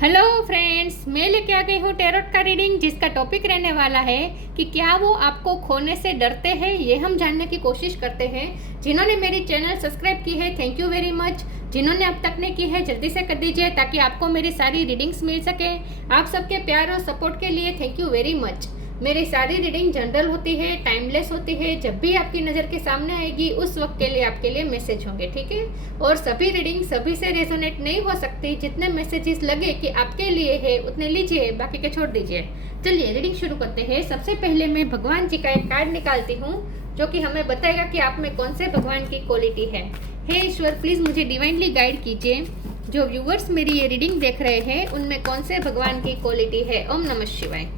Hello friends, मैं लेके आ गई हूँ टैरोट का रीडिंग, जिसका टॉपिक रहने वाला है कि क्या वो आपको खोने से डरते हैं। ये हम जानने की कोशिश करते हैं। जिन्होंने मेरी चैनल सब्सक्राइब की है, थैंक यू वेरी मच। जिन्होंने अब तक नहीं की है, जल्दी से कर दीजिए ताकि आपको मेरी सारी रीडिंग्स मिल सके। आप सबके प्यार और सपोर्ट के लिए थैंक यू वेरी मच। मेरी सारी रीडिंग जनरल होती है, टाइमलेस होती है। जब भी आपकी नज़र के सामने आएगी उस वक्त के लिए आपके लिए मैसेज होंगे, ठीक है। और सभी रीडिंग सभी से रेजोनेट नहीं हो सकती। जितने मैसेजेस लगे कि आपके लिए है उतने लीजिए, बाकी के छोड़ दीजिए। चलिए रीडिंग शुरू करते हैं। सबसे पहले मैं भगवान जी का एक कार्ड निकालती हूँ जो कि हमें बताएगा कि आप में कौन से भगवान की क्वालिटी है। हे ईश्वर, प्लीज़ मुझे डिवाइनली गाइड कीजिए। जो व्यूवर्स मेरी ये रीडिंग देख रहे हैं उनमें कौन से भगवान की क्वालिटी है। ओम नमः शिवाय।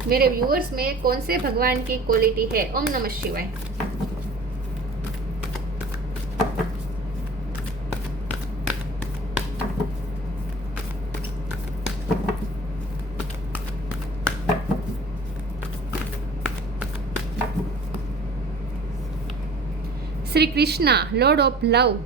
मेरे व्यूअर्स में कौन से भगवान की क्वालिटी है। ओम नमः शिवाय। Shri Krishna, Lord of love.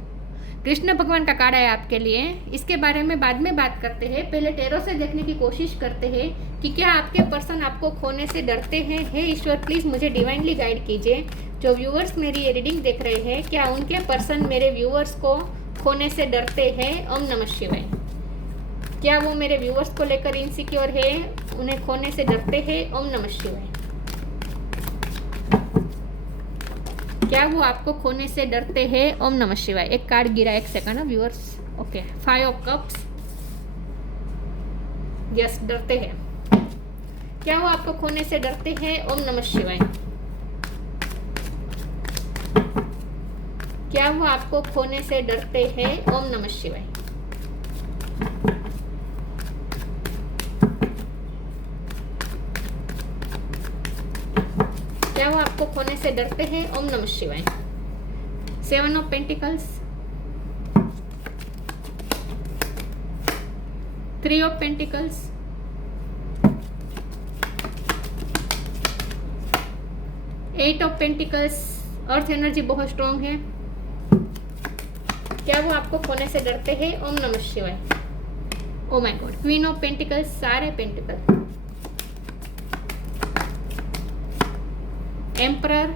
Krishna भगवान का कार्ड है आपके लिए। इसके बारे में बाद में बात करते हैं। पहले टैरो से देखने की कोशिश करते हैं कि क्या आपके पर्सन आपको खोने से डरते हैं। हे ईश्वर, प्लीज़ मुझे डिवाइनली गाइड कीजिए। जो व्यूअर्स मेरी ये रीडिंग देख रहे हैं, क्या उनके पर्सन मेरे व्यूअर्स को खोने से डरते हैं। ओम नमः शिवाय। क्या वो मेरे व्यूअर्स को लेकर इनसिक्योर है, उन्हें खोने से डरते हैं। ओम नमः शिवाय। क्या वो आपको खोने से डरते हैं। ओम नमः शिवाय। एक कार्ड गिरा, एक second viewers. Okay, 5 of cups. Yes, डरते हैं। क्या वो आपको खोने से डरते हैं। ओम नमः शिवाय। क्या वो आपको खोने से डरते हैं। ओम नमः शिवाय। क्या वो आपको खोने से डरते हैं। ओम नमः शिवाय। 7 of pentacles, 3 of pentacles, 8 of pentacles. Earth energy बहुत स्ट्रॉन्ग है। क्या वो आपको खोने से डरते हैं। ओम नमः शिवाय। Oh my God, queen of pentacles, सारे पेंटिकल, एम्परर,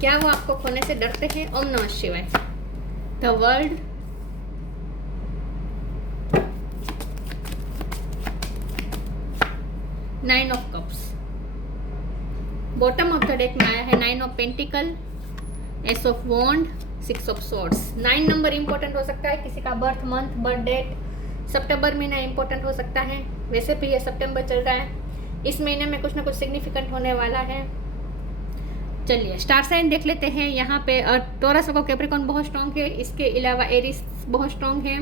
क्या वो आपको खोने से डरते हैं। ओम नमः शिवाय। The world, 9 of cups. Bottom of the deck में आया है 9 of pentacle, ace of wand, 6 of swords. 9 number important हो सकता है। किसी का बर्थ मंथ, बर्थ डेट, सितंबर महीना इंपॉर्टेंट हो सकता है। वैसे भी ये सितंबर चल रहा है। इस महीने में कुछ ना कुछ सिग्निफिकेंट होने वाला है। चलिए स्टार साइन देख लेते हैं। यहाँ पे टॉरस को कैप्रिकॉर्न बहुत स्ट्रॉन्ग है। इसके अलावा एरीज बहुत स्ट्रॉन्ग है।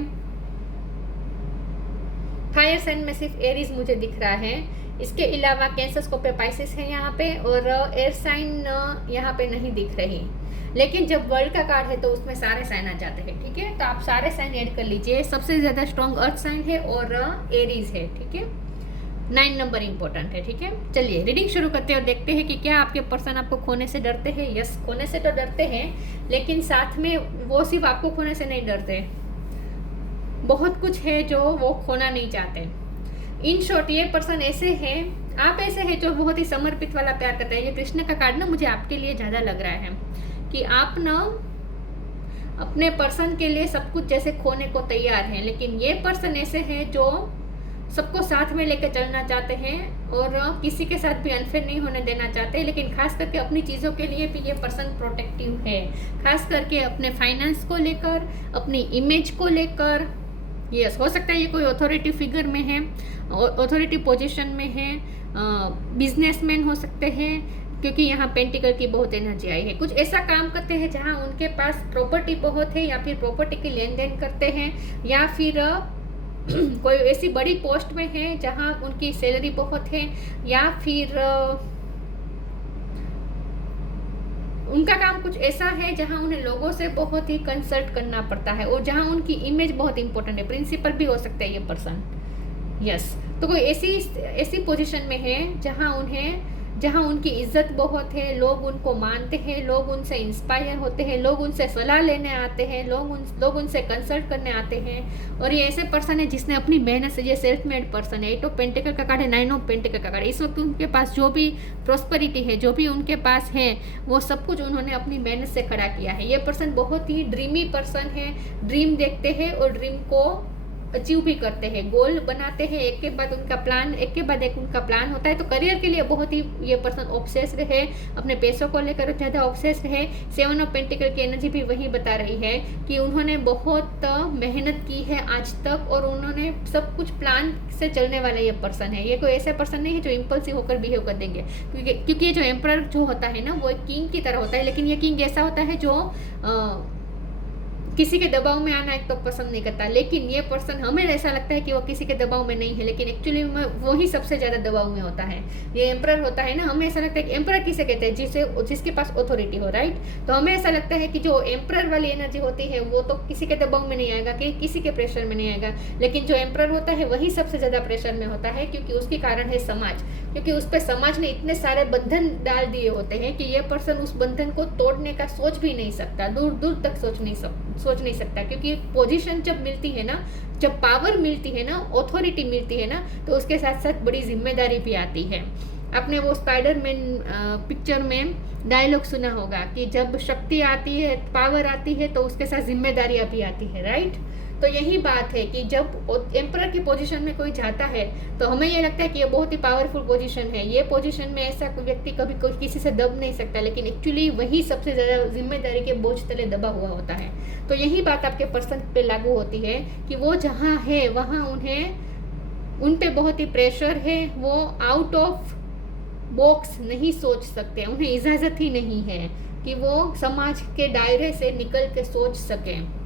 फायर साइन में सिर्फ एरीज मुझे दिख रहा है। इसके अलावा कैंसर स्कोप पे पाइसेस है यहाँ पे, और एयर साइन यहाँ पे नहीं दिख रही। लेकिन जब वर्ल्ड का कार्ड है तो उसमें सारे साइन आ जाते हैं, ठीक है। तो आप सारे साइन ऐड कर लीजिए। सबसे ज़्यादा स्ट्रॉन्ग अर्थ साइन है और एरीज है, ठीक है। 9 नंबर इंपॉर्टेंट है, ठीक है। चलिए रीडिंग शुरू करते हैं और देखते हैं कि क्या आपके पर्सन आपको खोने से डरते हैं। यस, खोने से तो डरते हैं, लेकिन साथ में वो सिर्फ आपको खोने से नहीं डरते। बहुत कुछ है जो वो खोना नहीं चाहते। इन शॉर्ट ये पर्सन ऐसे हैं, आप ऐसे हैं जो बहुत ही समर्पित वाला प्यार करते हैं। ये कृष्ण का कार्ड ना मुझे आपके लिए ज़्यादा लग रहा है कि आप ना अपने पर्सन के लिए सब कुछ जैसे खोने को तैयार हैं। लेकिन ये पर्सन ऐसे हैं जो सबको साथ में लेकर चलना चाहते हैं और किसी के साथ भी अनफेयर नहीं होने देना चाहते। लेकिन खास करके अपनी चीज़ों के लिए भी ये पर्सन प्रोटेक्टिव है। खास करके अपने फाइनेंस को लेकर, अपनी इमेज को लेकर। यस, हो सकता है ये कोई अथॉरिटी फिगर में है, अथॉरिटी पोजीशन में है, बिजनेसमैन हो सकते हैं, क्योंकि यहाँ पेंटिकल की बहुत एनर्जी आई है। कुछ ऐसा काम करते हैं जहाँ उनके पास प्रॉपर्टी बहुत है, या फिर प्रॉपर्टी की लेन देन करते हैं, या फिर कोई ऐसी बड़ी पोस्ट में है जहाँ उनकी सैलरी बहुत है, या फिर उनका काम कुछ ऐसा है जहां उन्हें लोगों से बहुत ही कंसल्ट करना पड़ता है, और जहां उनकी इमेज बहुत इंपॉर्टेंट है। प्रिंसिपल भी हो सकता है ये पर्सन। यस, तो कोई ऐसी पोजीशन में है जहां उन्हें जहाँ उनकी इज्जत बहुत है, लोग उनको मानते हैं, लोग उनसे इंस्पायर होते हैं, लोग उनसे सलाह लेने आते हैं, लोग उनसे कंसल्ट करने आते हैं। और ये ऐसे पर्सन है जिसने अपनी मेहनत से, ये सेल्फ मेड पर्सन है। 8 ऑफ पेंटिकल का कार्ड है, 9 ऑफ पेंटिकल का कार्ड है। इस वक्त उनके पास जो भी प्रॉस्पेरिटी है, जो भी उनके पास है, वो सब कुछ उन्होंने अपनी मेहनत से खड़ा किया है। ये पर्सन बहुत ही ड्रीमी पर्सन है, ड्रीम देखते हैं और ड्रीम को अचीव भी करते हैं, गोल बनाते हैं, एक के बाद उनका प्लान, एक के बाद एक उनका प्लान होता है। तो करियर के लिए बहुत ही ये पर्सन ऑब्सेस्ड है, अपने पैसों को लेकर ज़्यादा ऑब्सेस्ड है। 7 ऑफ पेंटिकल की एनर्जी भी वही बता रही है कि उन्होंने बहुत मेहनत की है आज तक और उन्होंने सब कुछ प्लान से चलने वाला ये पर्सन है। ये कोई ऐसा पर्सन नहीं है जो इम्पल्सिव होकर बिहेव कर देंगे, क्योंकि ये जो एम्परर जो होता है ना, वो एक किंग की तरह होता है। लेकिन ये किंग ऐसा होता है जो किसी के दबाव में आना एक तो पसंद नहीं करता। लेकिन ये पर्सन, हमें ऐसा लगता है कि वो किसी के दबाव में नहीं है, लेकिन एक्चुअली में वो ही सबसे ज़्यादा दबाव में होता है। ये एम्परर होता है ना, हमें ऐसा लगता है कि एम्परर किसे कहते हैं, जिसके पास ऑथोरिटी हो, राइट। तो हमें ऐसा लगता है कि जो एम्परर वाली एनर्जी होती है वो तो किसी के दबाव में नहीं आएगा, कि किसी के प्रेशर में नहीं आएगा। लेकिन जो एम्परर होता है वही सबसे ज़्यादा प्रेशर में होता है, क्योंकि उसके कारण है समाज। क्योंकि उस पर समाज ने इतने सारे बंधन डाल दिए होते हैं कि ये पर्सन उस बंधन को तोड़ने का सोच भी नहीं सकता, दूर दूर तक सोच नहीं सकता। क्योंकि पोजीशन जब मिलती है ना, जब पावर मिलती है ना, ऑथोरिटी मिलती है ना, तो उसके साथ साथ बड़ी जिम्मेदारी भी आती है। आपने वो स्पाइडरमैन पिक्चर में डायलॉग सुना होगा कि जब शक्ति आती है, पावर आती है, तो उसके साथ जिम्मेदारियां भी आती है, राइट। तो यही बात है कि जब एम्परर की पोजीशन में कोई जाता है तो हमें ये लगता है कि ये बहुत ही पावरफुल पोजीशन है, ये पोजीशन में ऐसा कोई व्यक्ति कभी कोई किसी से दब नहीं सकता। लेकिन एक्चुअली वही सबसे ज़्यादा जिम्मेदारी के बोझ तले दबा हुआ होता है। तो यही बात आपके पर्सन पे लागू होती है कि वो जहाँ है वहाँ उन पे बहुत ही प्रेशर है, वो आउट ऑफ बॉक्स नहीं सोच सकते, उन्हें इजाज़त ही नहीं है कि वो समाज के दायरे से निकल के सोच सकें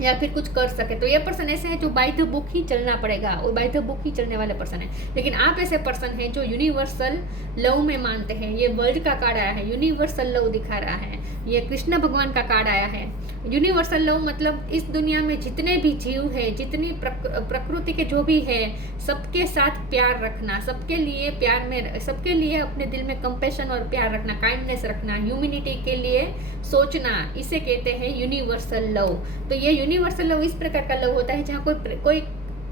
या फिर कुछ कर सके। तो ये पर्सन ऐसे है जो बाय द बुक ही चलना पड़ेगा, और बाय द बुक ही चलने वाले पर्सन है। लेकिन आप ऐसे पर्सन हैं जो यूनिवर्सल लव में मानते हैं। ये वर्ल्ड का कार्ड आया है, यूनिवर्सल लव दिखा रहा है। ये कृष्ण भगवान का कार्ड आया है। यूनिवर्सल लव मतलब इस दुनिया में जितने भी जीव है, जितनी प्रकृति के जो भी है, सबके साथ प्यार रखना, सबके लिए प्यार में, सबके लिए अपने दिल में कंपैशन और प्यार रखना, काइंडनेस रखना, ह्यूमैनिटी के लिए सोचना, इसे कहते हैं यूनिवर्सल लव। तो ये यूनिवर्सल लव इस प्रकार का लव होता है जहाँ कोई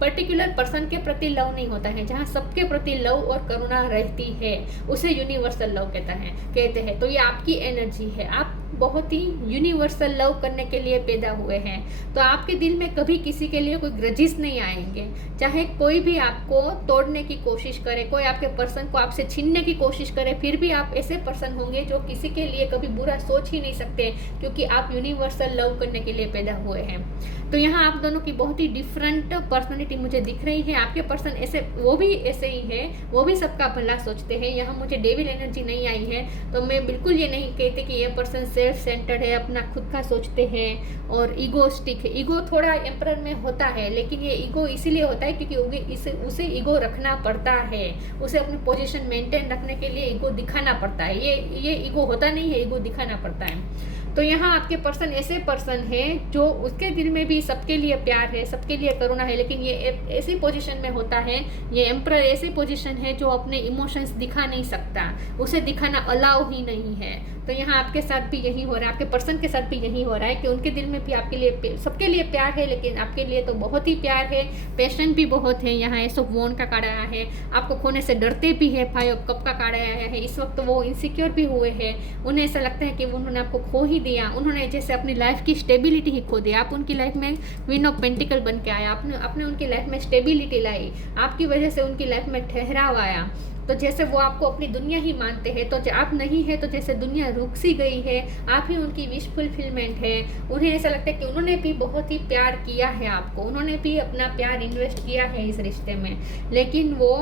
पर्टिकुलर पर्सन के प्रति लव नहीं होता है, जहाँ सबके प्रति लव और करुणा रहती है, उसे यूनिवर्सल लव कहते हैं। तो ये आपकी एनर्जी है, आप बहुत ही यूनिवर्सल लव करने के लिए पैदा हुए हैं। तो आपके दिल में कभी किसी के लिए कोई ग्रजेस नहीं आएंगे, चाहे कोई भी आपको तोड़ने की कोशिश करे, कोई आपके पर्सन को आपसे छीनने की कोशिश करे, फिर भी आप ऐसे पर्सन होंगे जो किसी के लिए कभी बुरा सोच ही नहीं सकते, क्योंकि आप यूनिवर्सल लव करने के लिए पैदा हुए हैं। तो यहाँ आप दोनों की बहुत ही डिफरेंट पर्सनैलिटी मुझे दिख रही है। आपके पर्सन ऐसे, वो भी ऐसे ही है, वो भी सबका भला सोचते हैं। यहाँ मुझे डेविल एनर्जी नहीं आई है, तो मैं बिल्कुल ये नहीं कहती कि ये पर्सन सेल्फ सेंटर्ड है, अपना खुद का सोचते हैं और ईगोस्टिक है। ईगो थोड़ा एम्परर में होता है, लेकिन ये ईगो इसीलिए होता है क्योंकि उसे ईगो रखना पड़ता है, उसे अपनी पोजीशन मेंटेन रखने के लिए ईगो दिखाना पड़ता है। ये ईगो होता नहीं है, ईगो दिखाना पड़ता है। तो यहाँ आपके पर्सन ऐसे पर्सन है जो उसके दिल में भी सबके लिए प्यार है, सबके लिए करुणा है, लेकिन ये ऐसी पोजीशन में होता है, ये एम्परर ऐसी पोजीशन है जो अपने इमोशंस दिखा नहीं सकता, उसे दिखाना अलाउ ही नहीं है। तो यहाँ आपके साथ भी यही हो रहा है, आपके पर्सन के साथ भी यही हो रहा है कि उनके दिल में भी आपके लिए, सबके लिए प्यार है, लेकिन आपके लिए तो बहुत ही प्यार है, पैशन भी बहुत है। यहाँ एस ऑफ वॉन्ड का कार्ड आया है, आपको खोने से डरते भी है। 5 ऑफ कप का कार्ड आया है, इस वक्त वो इनसिक्योर भी हुए हैं, उन्हें ऐसा लगता है कि उन्होंने आपको खो ही दिया, उन्होंने जैसे अपनी लाइफ की स्टेबिलिटी ही खो दी। आप उनकी लाइफ में क्वीन ऑफ पेंटिकल बन के आया, आपने उनकी लाइफ में स्टेबिलिटी लाई, आपकी वजह से उनकी लाइफ में ठहराव आया। तो जैसे वो आपको अपनी दुनिया ही मानते हैं, तो आप नहीं है तो जैसे दुनिया रुक सी गई है, आप ही उनकी विश फुलफिलमेंट है। उन्हें ऐसा लगता है कि उन्होंने भी बहुत ही प्यार किया है आपको, उन्होंने भी अपना प्यार इन्वेस्ट किया है इस रिश्ते में, लेकिन वो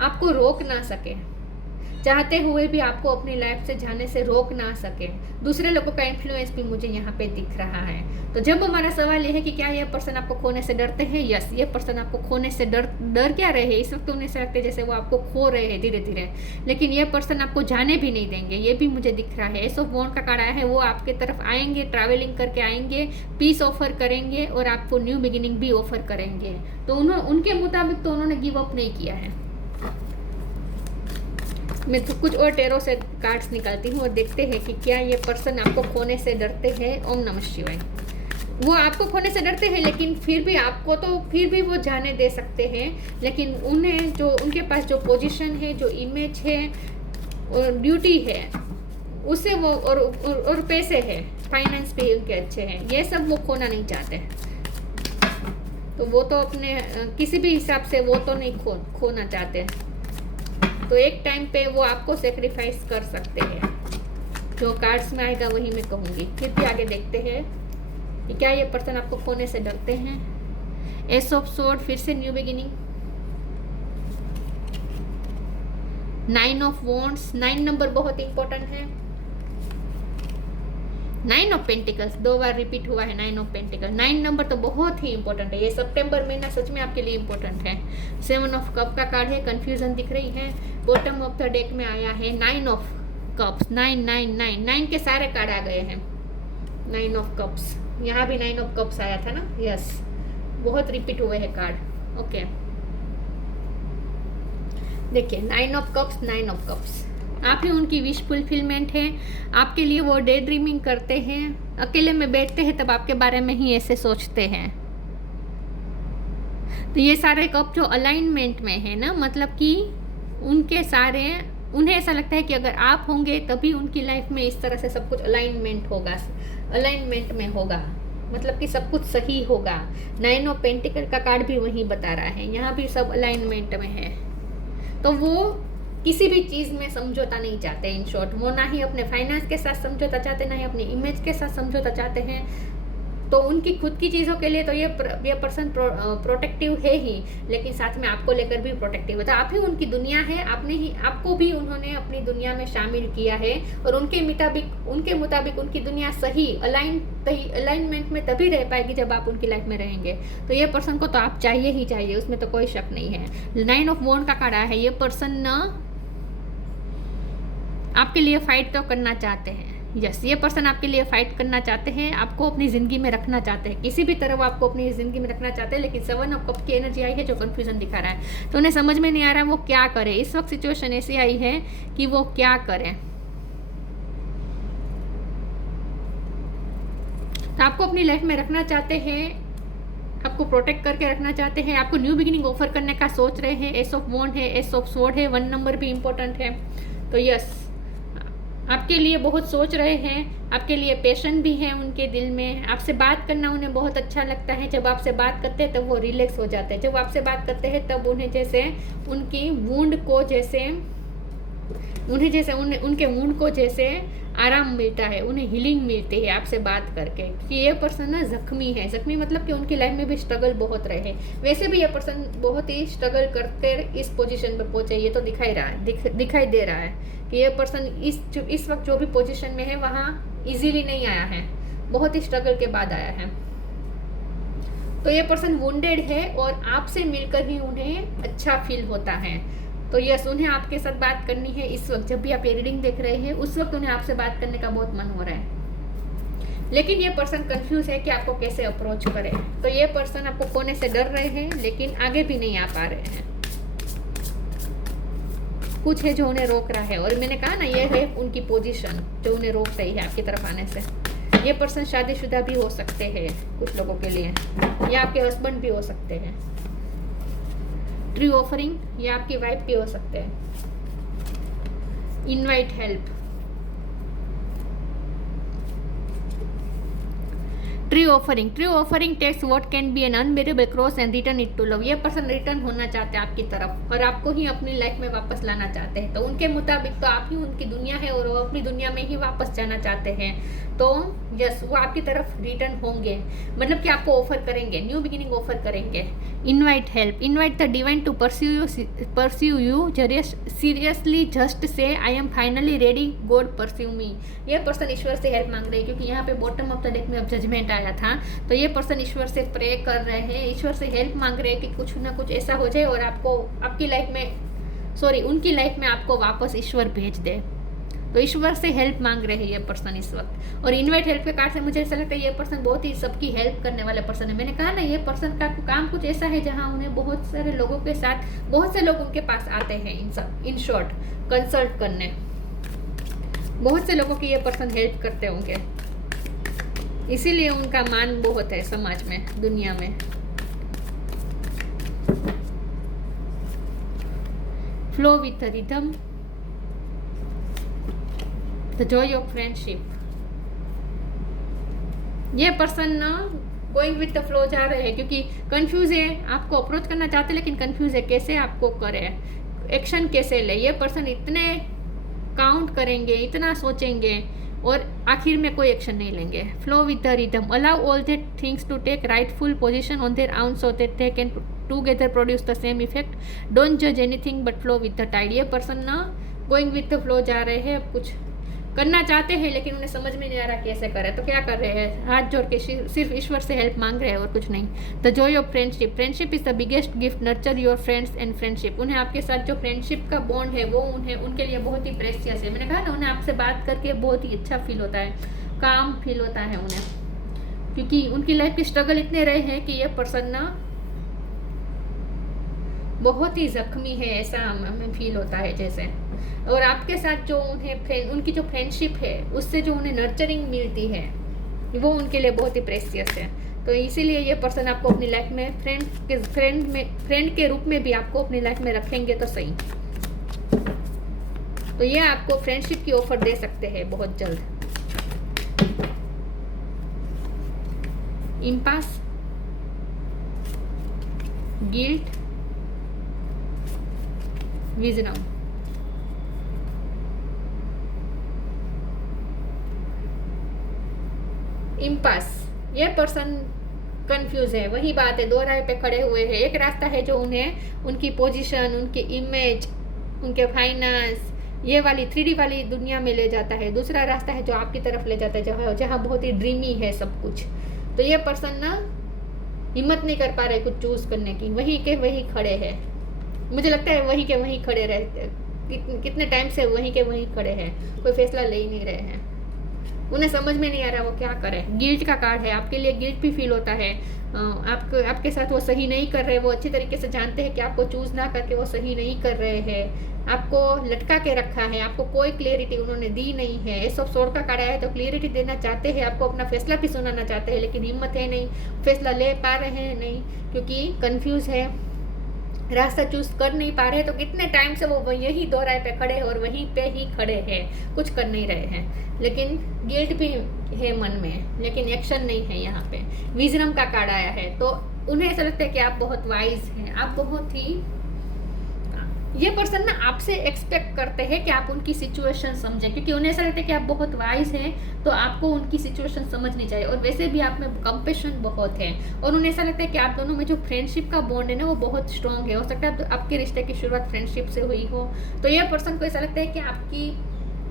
आपको रोक ना सके, चाहते हुए भी आपको अपनी लाइफ से जाने से रोक ना सके। दूसरे लोगों का इन्फ्लुएंस भी मुझे यहाँ पे दिख रहा है। तो जब हमारा सवाल ये है कि क्या ये पर्सन आपको खोने से डरते हैं, यस, ये पर्सन आपको खोने से डर क्या रहे हैं, इस वक्त उन्हें ऐसा लगता है जैसे वो आपको खो रहे हैं धीरे धीरे, लेकिन ये पर्सन आपको जाने भी नहीं देंगे, ये भी मुझे दिख रहा है। एस ऑफ वॉन्ड का कार्ड आया है, वो आपके तरफ आएंगे, ट्रैवलिंग करके आएंगे, पीस ऑफर करेंगे और आपको न्यू बिगिनिंग भी ऑफर करेंगे। तो उनके मुताबिक तो उन्होंने गिव अप नहीं किया है। मैं तो कुछ और टेरो से कार्ड्स निकालती हूँ और देखते हैं कि क्या ये पर्सन आपको खोने से डरते हैं। ओम नमः शिवाय। वो आपको खोने से डरते हैं, लेकिन फिर भी आपको तो फिर भी वो जाने दे सकते हैं, लेकिन उन्हें जो उनके पास जो पोजीशन है, जो इमेज है और ड्यूटी है, उससे वो और पैसे हैं, फाइनेंस भी उनके अच्छे हैं, ये सब वो खोना नहीं चाहते। तो वो तो अपने किसी भी हिसाब से वो तो नहीं खोना चाहते। तो एक टाइम पे वो आपको सेक्रीफाइस कर सकते हैं। जो कार्ड्स में आएगा वही मैं कहूँगी। फिर भी आगे देखते हैं कि क्या ये पर्सन आपको खोने से डरते हैं। एस ऑफ सोर्ड, फिर से new beginning. 9 of wands, 9 number बहुत इंपॉर्टेंट है। 9 ऑफ पेंटिकल्स 2 बार रिपीट हुआ है। 9 ऑफ पेंटिकल, 9 नंबर तो बहुत ही इंपॉर्टेंट है। ये सितंबर महीना सच में आपके लिए इंपॉर्टेंट है। 7 ऑफ कप का कार्ड है, कंफ्यूजन दिख रही है। बॉटम ऑफ द डेक में आया है 9 ऑफ कप्स, 9 9 9 9 के सारे कार्ड आ गए हैं। 9 ऑफ कप्स, यहाँ भी 9 ऑफ कप्स आया था ना। यस, बहुत रिपीट हुए हैं कार्ड। ओके, देखिए 9 ऑफ कप्स, 9 ऑफ कप्स। आप ही उनकी विश फुलफिलमेंट है। आपके लिए वो डे ड्रीमिंग करते हैं, अकेले में बैठते हैं तब आपके बारे में ही ऐसे सोचते हैं। तो ये सारे कप जो अलाइनमेंट में है ना, मतलब कि उनके सारे, उन्हें ऐसा लगता है कि अगर आप होंगे तभी उनकी लाइफ में इस तरह से सब कुछ अलाइनमेंट होगा, अलाइनमेंट में होगा, मतलब कि सब कुछ सही होगा। 9 ऑफ पेंटिकल का कार्ड भी वही बता रहा है, यहाँ भी सब अलाइनमेंट में है। तो वो किसी भी चीज़ में समझौता नहीं चाहते। इन शॉर्ट, वो ना ही अपने फाइनेंस के साथ समझौता चाहते, ना ही अपनी इमेज के साथ समझौता चाहते हैं। तो उनकी खुद की चीज़ों के लिए तो ये पर्सन प्रोटेक्टिव है ही, लेकिन साथ में आपको लेकर भी प्रोटेक्टिव है। तो आप ही उनकी दुनिया है, आपको भी उन्होंने अपनी दुनिया में शामिल किया है, और उनके मुताबिक उनकी दुनिया सही अलाइनमेंट में तभी रह पाएगी जब आप उनकी लाइफ में रहेंगे। तो ये पर्सन को तो आप चाहिए ही चाहिए, उसमें तो कोई शक नहीं है। 9 ऑफ वॉन्ड का कार्ड आया है। ये पर्सन ना आपके लिए फाइट तो करना चाहते हैं। यस, ये पर्सन आपके लिए फाइट करना चाहते हैं, आपको अपनी ज़िंदगी में रखना चाहते हैं, किसी भी तरह वो आपको अपनी ज़िंदगी में रखना चाहते हैं। लेकिन 7 ऑफ कप की एनर्जी आई है जो कन्फ्यूजन दिखा रहा है। तो उन्हें समझ में नहीं आ रहा है वो क्या करे। इस वक्त सिचुएशन ऐसी आई है कि वो क्या करें। तो आपको अपनी लाइफ में रखना चाहते हैं, आपको प्रोटेक्ट करके रखना चाहते हैं, आपको न्यू बिगिनिंग ऑफर करने का सोच रहे हैं। एस ऑफ वॉन्ड है, एस ऑफ स्वॉर्ड है, 1 नंबर भी इंपॉर्टेंट है। तो यस, आपके लिए बहुत सोच रहे हैं, आपके लिए पैशन भी है उनके दिल में। आपसे बात करना उन्हें बहुत अच्छा लगता है। जब आपसे बात करते हैं तब वो रिलैक्स हो जाते हैं। जब आपसे बात करते हैं तब उन्हें जैसे उनकी वुंड को उनके वुंड को जैसे आराम मिलता है, उन्हें हीलिंग मिलती है आपसे बात करके। कि ये पर्सन ना जख्मी है, जख्मी मतलब कि उनकी लाइफ में भी स्ट्रगल बहुत रहे हैं। वैसे भी ये पर्सन बहुत ही स्ट्रगल करते इस पोजीशन पर पहुंचे, ये तो दिखाई दे रहा है कि ये पर्सन इस वक्त जो भी पोजीशन में है वहाँ इजीली नहीं आया है, बहुत ही स्ट्रगल के बाद आया है। तो ये पर्सन वुंडेड है और आपसे मिलकर ही उन्हें अच्छा फील होता है। तो यस, उन्हें आपके साथ बात करनी है। इस वक्त जब भी आप ये रीडिंग देख रहे हैं उस वक्त उन्हें आपसे बात करने का बहुत मन हो रहा है, लेकिन ये पर्सन कंफ्यूज है कि आपको कैसे अप्रोच करे। तो ये पर्सन आपको खोने से डर रहे हैं, लेकिन आगे भी नहीं आ पा रहे हैं। कुछ है जो उन्हें रोक रहा है, और मैंने कहा ना ये है उनकी पोजीशन जो उन्हें रोक रही है आपकी तरफ आने से। ये पर्सन शादीशुदा भी हो सकते हैं कुछ लोगों के लिए, या आपके हस्बैंड भी हो सकते हैं। ट्री ऑफरिंग, ये आपकी वाइफ भी हो सकते हैं। Invite help, tree offering takes what can be an unbearable cross and return it to love. ये पर्सन रिटर्न होना चाहते हैं आपकी तरफ और आपको ही अपनी लाइफ में वापस लाना चाहते हैं। तो उनके मुताबिक तो आप ही उनकी दुनिया है और वो अपनी दुनिया में ही वापस जाना चाहते हैं। तो यस, वो आपकी तरफ रिटर्न होंगे, मतलब कि आपको ऑफर करेंगे, न्यू बिगिनिंग ऑफर करेंगे। Invite help, invite the divine to pursue you seriously, just say I am finally ready, God pursue me. ये पर्सन ईश्वर से हेल्प मांग रहे हैं, क्योंकि यहाँ पे बॉटम ऑफ द डेक में अब जजमेंट आया था। तो ये पर्सन ईश्वर से प्रे कर रहे हैं, ईश्वर से हेल्प मांग रहे हैं कि कुछ ना कुछ ऐसा हो जाए और आपको आपकी लाइफ में उनकी लाइफ में आपको वापस ईश्वर भेज दे। तो ईश्वर से हेल्प मांग रहे हैं ये पर्सन इस वक्त। और इनवाइट हेल्प के कार्ड से मुझे ऐसा लगता है ये पर्सन बहुत ही सबकी हेल्प करने वाला पर्सन है। मैंने कहा ना, ये पर्सन का काम कुछ ऐसा है जहाँ उन्हें बहुत सारे लोगों के साथ, बहुत से लोग उनके पास आते हैं इन शॉर्ट कंसल्ट करने। बहुत से लोगों की ये पर्सन हेल्प करते होंगे, इसीलिए उनका मान बहुत है समाज में, दुनिया में। Flow with the rhythm, the Joy of friendship. ये पर्सन ना गोइंग विथ द फ्लो जा रहे हैं क्योंकि कंफ्यूज है, आपको अप्रोच करना चाहते हैं लेकिन कंफ्यूज है कैसे आपको करे, एक्शन कैसे ले। ये पर्सन इतने काउंट करेंगे, इतना सोचेंगे और आखिर में कोई एक्शन नहीं लेंगे। Flow with the rhythm, allow all that things to take rightful position on their own so that they can together produce the same effect. Don't जज anything but flow with the tide. ये person ना going with the flow जा रहे हैं, कुछ करना चाहते हैं लेकिन उन्हें समझ में नहीं आ रहा कैसे करें, तो क्या कर रहे हैं, हाथ जोड़ के सिर्फ ईश्वर से हेल्प मांग रहे हैं और कुछ नहीं। The Joy of friendship, friendship is the biggest gift, nurture your friends and friendship. उन्हें आपके साथ जो फ्रेंडशिप का बॉन्ड है वो उनके लिए बहुत ही प्रेशियस है। मैंने कहा ना, उन्हें आपसे बात करके बहुत ही अच्छा फील होता है, काम फील होता है उन्हें, क्योंकि उनकी लाइफ के स्ट्रगल इतने रहे हैं कि ये पर्सन ना बहुत ही जख्मी है, ऐसा हमें फील होता है जैसे। और आपके साथ जो उनकी जो फ्रेंडशिप है उससे जो उन्हें नर्चरिंग मिलती है वो उनके लिए बहुत ही प्रेशियस है। तो इसीलिए ये पर्सन आपको अपनी लाइफ में फ्रेंड के रूप में भी आपको अपनी लाइफ में रखेंगे तो सही। तो ये आपको फ्रेंडशिप की ऑफर दे सकते हैं बहुत जल्द। Impasse, guilt, wisdom. इम्पास, ये पर्सन कंफ्यूज है, वही बात है, दो राह पे खड़े हुए हैं। एक रास्ता है जो उन्हें उनकी पोजीशन, उनकी इमेज, उनके फाइनेंस, ये वाली 3D वाली दुनिया में ले जाता है। दूसरा रास्ता है जो आपकी तरफ ले जाता है, जहाँ बहुत ही ड्रीमी है सब कुछ। तो ये पर्सन ना हिम्मत नहीं कर पा रहे कुछ चूज करने की, वही के वही खड़े हैं। मुझे लगता है वही के वही खड़े रहते, कितने टाइम से वही के वही खड़े हैं, कोई फैसला ले ही नहीं रहे हैं। उन्हें समझ में नहीं आ रहा वो क्या करें। गिल्ट का कार्ड है, आपके लिए गिल्ट भी फील होता है, आपके साथ वो सही नहीं कर रहे, वो अच्छी तरीके से जानते हैं कि आपको चूज ना करके वो सही नहीं कर रहे हैं, आपको लटका के रखा है, आपको कोई क्लियरिटी उन्होंने दी नहीं है। एस ऑफ सोर्ड का कार्ड आया है तो क्लियरिटी देना चाहते हैं, आपको अपना फैसला भी सुनाना चाहते हैं लेकिन हिम्मत है नहीं, फैसला ले पा रहे हैं नहीं, क्योंकि कंफ्यूज है, रास्ता चूज कर नहीं पा रहे। तो कितने टाइम से वो यही दो राह पे खड़े हैं और वहीं पे ही खड़े हैं, कुछ कर नहीं रहे हैं, लेकिन गिल्ट भी है मन में, लेकिन एक्शन नहीं है यहाँ पे। विजडम का कार्ड आया है तो उन्हें ऐसा लगता है कि आप बहुत वाइज हैं, आप बहुत ही, ये पर्सन ना आपसे एक्सपेक्ट करते हैं कि आप उनकी सिचुएशन समझें, क्योंकि उन्हें ऐसा लगता है कि आप बहुत वाइज हैं तो आपको उनकी सिचुएशन समझनी चाहिए। और वैसे भी आप में कंपैशन बहुत है और उन्हें ऐसा लगता है कि आप दोनों में जो फ्रेंडशिप का बॉन्ड है ना वो बहुत स्ट्रांग है। हो सकता है आपके रिश्ते की शुरुआत फ्रेंडशिप से हुई हो, तो ये पर्सन को ऐसा लगता है कि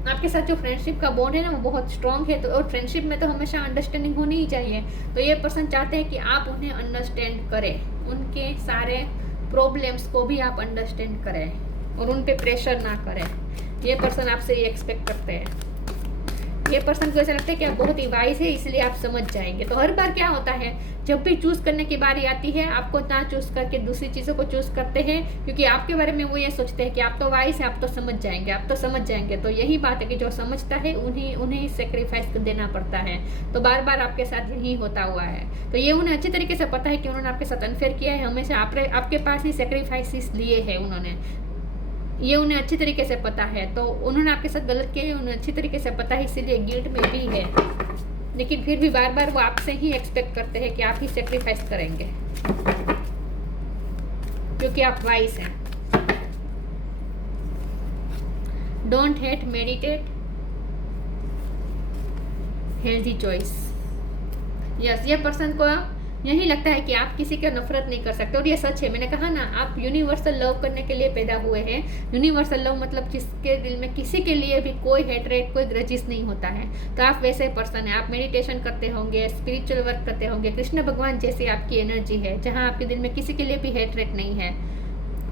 आपके साथ जो फ्रेंडशिप का बॉन्ड है ना वो बहुत स्ट्रांग है। तो और फ्रेंडशिप में तो हमेशा अंडरस्टैंडिंग होनी ही चाहिए। तो ये पर्सन चाहते हैं कि आप उन्हें अंडरस्टैंड करें, उनके सारे प्रॉब्लम्स को भी आप अंडरस्टैंड करें और उन पे प्रेशर ना करें। ये पर्सन आपसे ये एक्सपेक्ट करते हैं। ये पर्सन को ऐसा लगता है कि आप बहुत ही वाइज है इसलिए आप समझ जाएंगे। तो हर बार क्या होता है, जब भी चूज करने की बारी आती है आपको ना चूज करके दूसरी चीज़ों को चूज करते हैं, क्योंकि आपके बारे में वो ये सोचते हैं कि आप तो वाइज है, आप तो समझ जाएंगे, आप तो समझ जाएंगे। तो यही बात है कि जो समझता है उन्हें सेक्रीफाइस देना पड़ता है। तो बार बार आपके साथ यही होता हुआ है। तो ये उन्हें अच्छी तरीके से पता है कि उन्होंने आपके साथ अनफेयर किया है, हमेशा आपके पास ही सेक्रीफाइसिस लिए हैं उन्होंने, ये उन्हें अच्छी तरीके से पता है। तो उन्होंने आपके साथ गलत किया है, उन्हें अच्छी तरीके से पता है, इसीलिए गिल्ट में भी है, लेकिन फिर भी बार बार वो आपसे ही एक्सपेक्ट करते हैं कि आप ही सेक्रीफाइस करेंगे क्योंकि आप वाइज हैं। Don't hate, meditate, healthy choice. Yes, ये पर्सन को यही लगता है कि आप किसी का नफरत नहीं कर सकते और ये सच है। मैंने कहा ना, आप यूनिवर्सल लव करने के लिए पैदा हुए हैं। यूनिवर्सल लव मतलब जिसके दिल में किसी के लिए भी कोई हेटरेट, कोई ग्रजिस नहीं होता है। तो आप वैसे पर्सन है। आप मेडिटेशन करते होंगे, स्पिरिचुअल वर्क करते होंगे, कृष्ण भगवान जैसी आपकी एनर्जी है जहाँ आपके दिल में किसी के लिए भी हेटरेट नहीं है।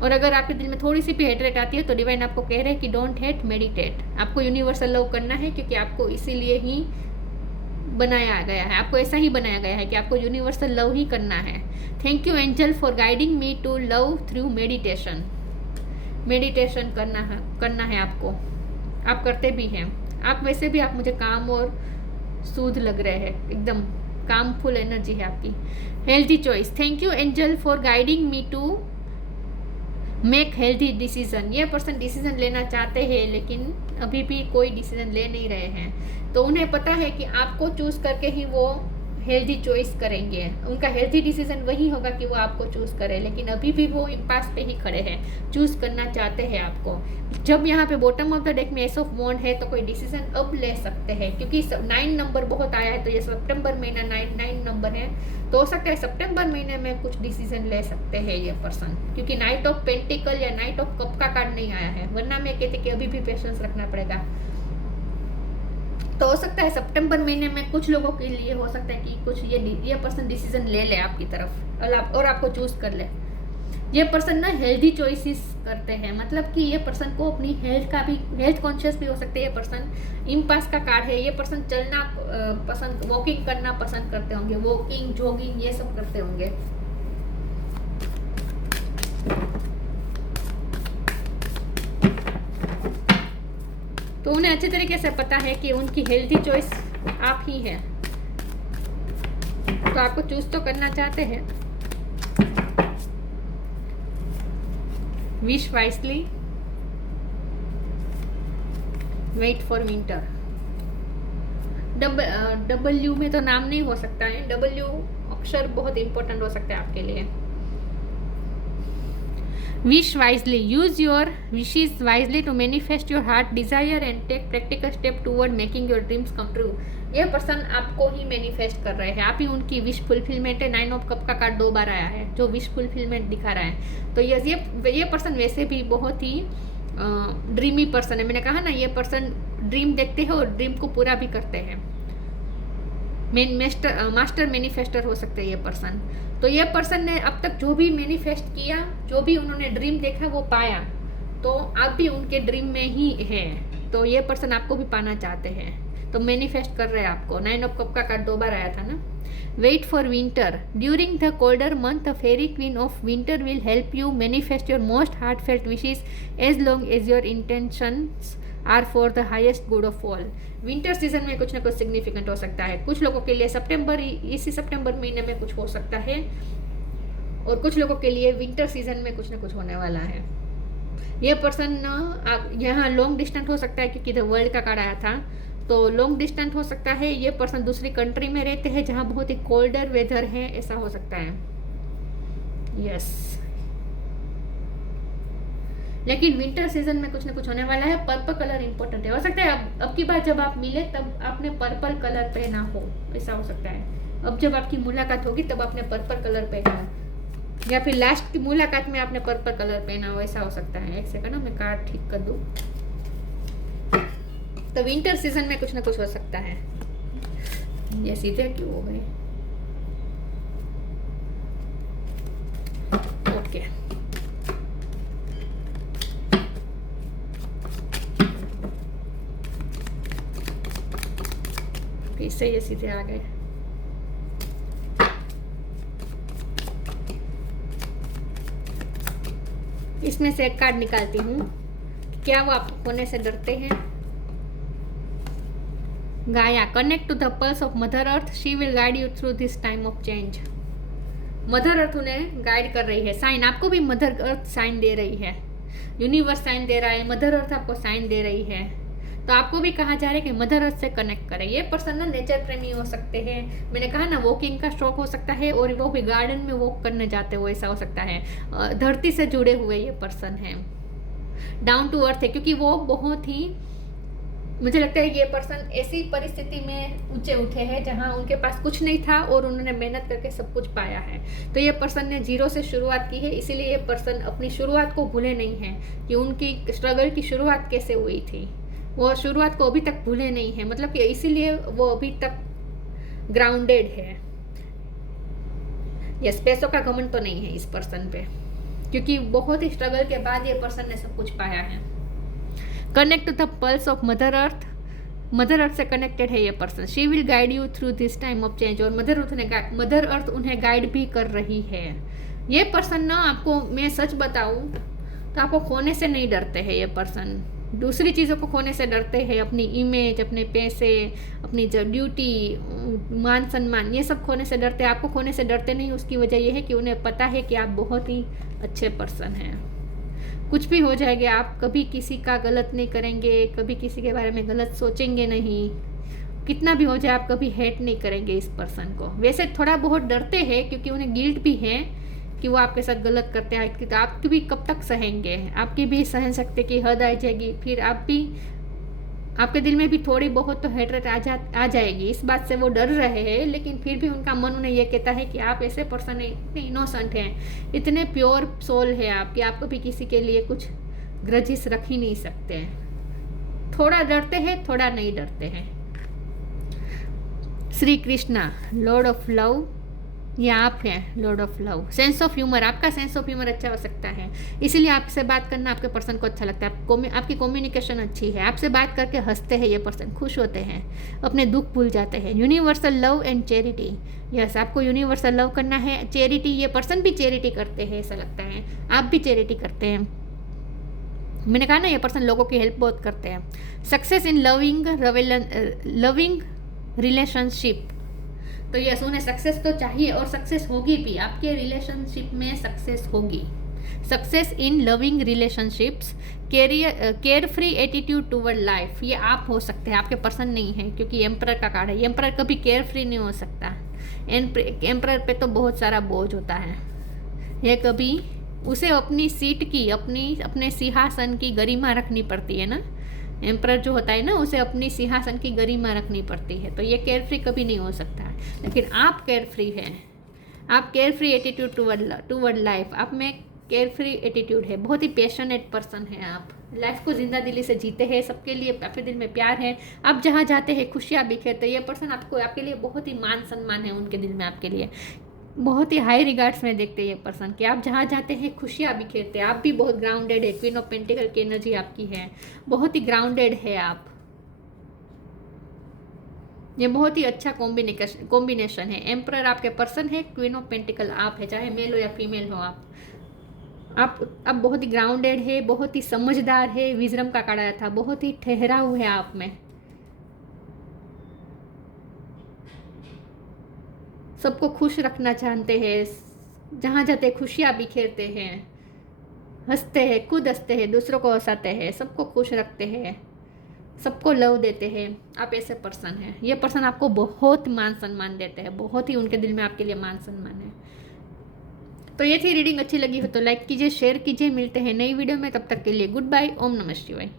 और अगर आपके दिल में थोड़ी सी भी हेटरेट आती है तो डिवाइन आपको कह रहे हैं कि डोंट हेट, मेडिटेट। आपको यूनिवर्सल लव करना है, क्योंकि आपको इसीलिए ही बनाया गया है, आपको ऐसा ही बनाया गया है कि आपको यूनिवर्सल लव ही करना है। Thank you angel for guiding me to love through meditation. Meditation करना है आपको, आप करते भी हैं। आप वैसे भी आप मुझे काम और सूद लग रहे हैं, एकदम कामफुल एनर्जी है आपकी। Healthy choice, thank you angel for guiding me to make healthy decision. ये पर्सन डिसीजन लेना चाहते हैं लेकिन अभी भी कोई डिसीजन ले नहीं रहे हैं, तो उन्हें पता है कि आपको चूज करके ही वो हेल्दी चॉइस करेंगे। उनका हेल्दी डिसीजन वही होगा कि वो आपको चूज करे, लेकिन अभी भी वो इम्पास पे ही खड़े हैं, चूज करना चाहते हैं आपको। जब यहाँ पे बॉटम ऑफ द डेक में एस ऑफ वॉन्ड है तो कोई डिसीजन अब ले सकते हैं, क्योंकि 9 नंबर बहुत आया है, तो ये सितंबर महीना 9 नंबर है, तो हो सकता है सितंबर महीने में कुछ डिसीजन ले सकते हैं ये पर्सन, क्योंकि नाइट ऑफ पेंटिकल या नाइट ऑफ कप का कार्ड नहीं आया है, वरना मैं कहती कि अभी भी पेशेंस रखना पड़ेगा। तो हो सकता है सितंबर महीने में कुछ लोगों के लिए हो सकता है कि कुछ ये पर्सन डिसीजन ले ले आपकी तरफ और आपको चूज कर ले। ये पर्सन ना हेल्दी चॉइसेस करते हैं, मतलब कि ये पर्सन को अपनी हेल्थ कॉन्शियस भी हो सकते हैं। ये पर्सन इम्पास का कार्ड है, ये पर्सन चलना पसंद, वॉकिंग करना पसंद करते होंगे, वॉकिंग जॉगिंग ये सब करते होंगे। तो उन्हें अच्छे तरीके से पता है कि उनकी हेल्दी चॉइस आप ही है, तो आपको चूज तो करना चाहते हैं। Wish wisely, wait for winter. W में तो नाम नहीं हो सकता है, डब्ल्यू अक्षर बहुत इंपॉर्टेंट हो सकता है आपके लिए। Wish wisely. Use your wishes wisely to manifest your heart desire and take practical step toward making your dreams come true. ये पर्सन आपको ही मैनिफेस्ट कर रहे हैं, आप ही उनकी विश फुलफिलमेंट है। 9 ऑफ कप का कार्ड 2 बार आया है जो विश फुलफिलमेंट दिखा रहा है। तो ये पर्सन वैसे भी बहुत ही ड्रीमी पर्सन है। मैंने कहा ना, ये पर्सन ड्रीम देखते हैं और ड्रीम को पूरा भी करते हैं। मास्टर मैनिफेस्टर हो सकते हैं ये पर्सन। तो ये पर्सन ने अब तक जो भी मैनिफेस्ट किया, जो भी उन्होंने ड्रीम देखा वो पाया, तो आप भी उनके ड्रीम में ही है। तो ये पर्सन आपको भी पाना चाहते हैं, तो मैनिफेस्ट कर रहे हैं आपको। 9 ऑफ कप का कार्ड 2 बार आया था ना। Wait for winter. During the colder month the fairy queen of winter will help you manifest your most heartfelt wishes as long as your intentions are for the highest good of all. Winter season में कुछ ना कुछ significant हो सकता है। कुछ लोगों के लिए इसी सितंबर महीने में कुछ हो सकता है, और कुछ लोगों के लिए विंटर सीजन में कुछ ना कुछ होने वाला है। ये पर्सन यहाँ लॉन्ग डिस्टेंस हो सकता है, क्योंकि द वर्ल्ड का कार्ड आया था, तो लॉन्ग डिस्टेंस हो सकता है। ये पर्सन दूसरी कंट्री में रहते हैं जहाँ बहुत ही कोल्डर वेदर है, ऐसा हो सकता है। यस, लेकिन विंटर सीजन में कुछ ना कुछ होने वाला है। पर्पल कलर इंपॉर्टेंट है। हो सकता है अब की बार जब आप मिले तब आपने पर्पल कलर पहना हो, ऐसा हो सकता है। अब जब आपकी मुलाकात होगी तब आपने पर्पल कलर पहना, या फिर लास्ट की मुलाकात में आपने पर्पल कलर पहना हो, ऐसा हो सकता है। एक सेकंड, मैं कार्ड ठीक कर दूं। तो विंटर सीजन में कुछ ना कुछ हो सकता है। ये सीधे क्यों हो गए? ओके, इससे ये सीधे आ गए। इसमें से एक कार्ड निकालती हूँ। क्या वो आप खोने से डरते हैं? Gaia, connect to the pulse of mother earth, she will guide you through this time of change. Mother earth उन्हें गाइड कर रही है। साइन आपको भी मदर अर्थ साइन दे रही है, यूनिवर्स साइन दे रहा है, मदर अर्थ आपको साइन दे रही है। तो आपको भी कहा जा रहा है कि मदर अर्थ से कनेक्ट करें। ये पर्सन ना नेचर प्रेमी हो सकते हैं। मैंने कहा ना, वॉकिंग का शौक हो सकता है, और वो भी गार्डन में वॉक करने जाते हो, ऐसा हो सकता है। धरती से जुड़े हुए ये पर्सन है, डाउन टू अर्थ है, क्योंकि वो बहुत ही, मुझे लगता है ये पर्सन ऐसी परिस्थिति में ऊंचे उठे हैं जहां उनके पास कुछ नहीं था और उन्होंने मेहनत करके सब कुछ पाया है। तो ये पर्सन ने 0 से शुरुआत की है, इसीलिए ये पर्सन अपनी शुरुआत को भूले नहीं है कि उनकी स्ट्रगल की शुरुआत कैसे हुई थी। वो शुरुआत को अभी तक भूले नहीं है, मतलब कि इसीलिए वो अभी तक ग्राउंडेड है। यस, पैसों का घमंड तो नहीं है इस पर्सन पे। क्योंकि बहुत ही स्ट्रगल के बाद ये पर्सन ने सब कुछ पाया है। Connect to the pulse of mother earth, mother earth से कनेक्टेड है ये person. She will guide you through this time of change, और मदर अर्थ उन्हें गाइड भी कर रही है। ये पर्सन ना, आपको मैं सच बताऊं तो आपको खोने से नहीं डरते हैं ये पर्सन, दूसरी चीज़ों को खोने से डरते हैं, अपनी इमेज, अपने पैसे, अपनी जो ड्यूटी, मान सम्मान, ये सब खोने से डरते हैं। आपको खोने से डरते नहीं, उसकी वजह ये है कि उन्हें पता है कि आप बहुत ही अच्छे पर्सन हैं। कुछ भी हो जाएगा, आप कभी किसी का गलत नहीं करेंगे, कभी किसी के बारे में गलत सोचेंगे नहीं, कितना भी हो जाए आप कभी हेट नहीं करेंगे इस पर्सन को। वैसे थोड़ा बहुत डरते हैं क्योंकि उन्हें गिल्ट भी है कि वो आपके साथ गलत करते हैं, तो आप भी कब तक सहेंगे, आपकी भी सहन सकते कि हद आ जाएगी, फिर आप भी, आपके दिल में भी थोड़ी बहुत तो हेटरेट आ जाएगी। इस बात से वो डर रहे हैं, लेकिन फिर भी उनका मन उन्हें ये कहता है कि आप ऐसे पर्सन हैं, इतने इनोसेंट हैं, इतने प्योर सोल है आप, कि आप कभी किसी के लिए कुछ ग्रजिस रख ही नहीं सकते हैं। थोड़ा डरते हैं, थोड़ा नहीं डरते हैं। Shri Krishna, Lord of love, ये आप हैं Lord of love. Sense of humour, आपका सेंस ऑफ ह्यूमर अच्छा हो सकता है, इसीलिए आपसे बात करना आपके पर्सन को अच्छा लगता है। आपकी कम्युनिकेशन अच्छी है, आपसे बात करके हंसते हैं ये पर्सन, खुश होते हैं, अपने दुख भूल जाते हैं। Universal love and charity, yes, आपको यूनिवर्सल लव करना है। चैरिटी, ये पर्सन भी चैरिटी करते हैं, ऐसा लगता है आप भी चैरिटी करते हैं। मैंने कहा ना, ये पर्सन लोगों की हेल्प बहुत करते हैं। सक्सेस इन लविंग रिलेशनशिप, तो यस, उन्हें सक्सेस तो चाहिए और सक्सेस होगी भी, आपके रिलेशनशिप में सक्सेस होगी। Success in loving relationships, care free attitude toward life, ये आप हो सकते हैं, आपके पर्सन नहीं है, क्योंकि एम्परर का कार्ड है। एम्परर कभी केयर फ्री नहीं हो सकता। एम्परर पे तो बहुत सारा बोझ होता है, ये कभी उसे अपनी सीट की, अपने सिंहासन की गरिमा रखनी पड़ती है ना। एम्परर जो होता है ना, उसे अपनी सिंहासन की गरिमा रखनी पड़ती है, तो ये केयर फ्री कभी नहीं हो सकता। लेकिन आप केयर फ्री हैं, आप care free attitude toward life, आप में केयर फ्री एटीट्यूड है, बहुत ही पैशनेट पर्सन है आप, लाइफ को जिंदा दिली से जीते हैं, सबके लिए आपके दिल में प्यार है, आप जहाँ जाते हैं खुशियाँ बिखेरते हैं। ये पर्सन आपके लिए बहुत ही मान सम्मान है उनके दिल में, आपके लिए बहुत ही हाई रिगार्ड्स में देखते हैं ये पर्सन, कि आप जहाँ जाते हैं खुशियाँ बिखेरते हैं। आप भी बहुत ग्राउंडेड है, क्वीन ऑफ पेंटिकल की एनर्जी आपकी है, बहुत ही ग्राउंडेड है आप। ये बहुत ही अच्छा कॉम्बिनेशन है। एम्परर आपके पर्सन है, क्वीन ऑफ पेंटिकल आप है, चाहे मेल हो या फीमेल हो आप बहुत ही ग्राउंडेड है, बहुत ही समझदार है। विजडम का कार्ड आया था, बहुत ही ठहराव है आप में, सबको खुश रखना चाहते हैं, जहाँ जाते खुशियाँ बिखेरते हैं, हंसते हैं, खुद हंसते हैं, दूसरों को हंसाते हैं, सबको खुश रखते हैं, सबको लव देते हैं। आप ऐसे पर्सन हैं। ये पर्सन आपको बहुत मान सम्मान देते हैं, बहुत ही उनके दिल में आपके लिए मान सम्मान है। तो ये थी रीडिंग, अच्छी लगी हो तो लाइक कीजिए, शेयर कीजिए। मिलते हैं नई वीडियो में, तब तक के लिए गुड बाय। ओम नमः शिवाय।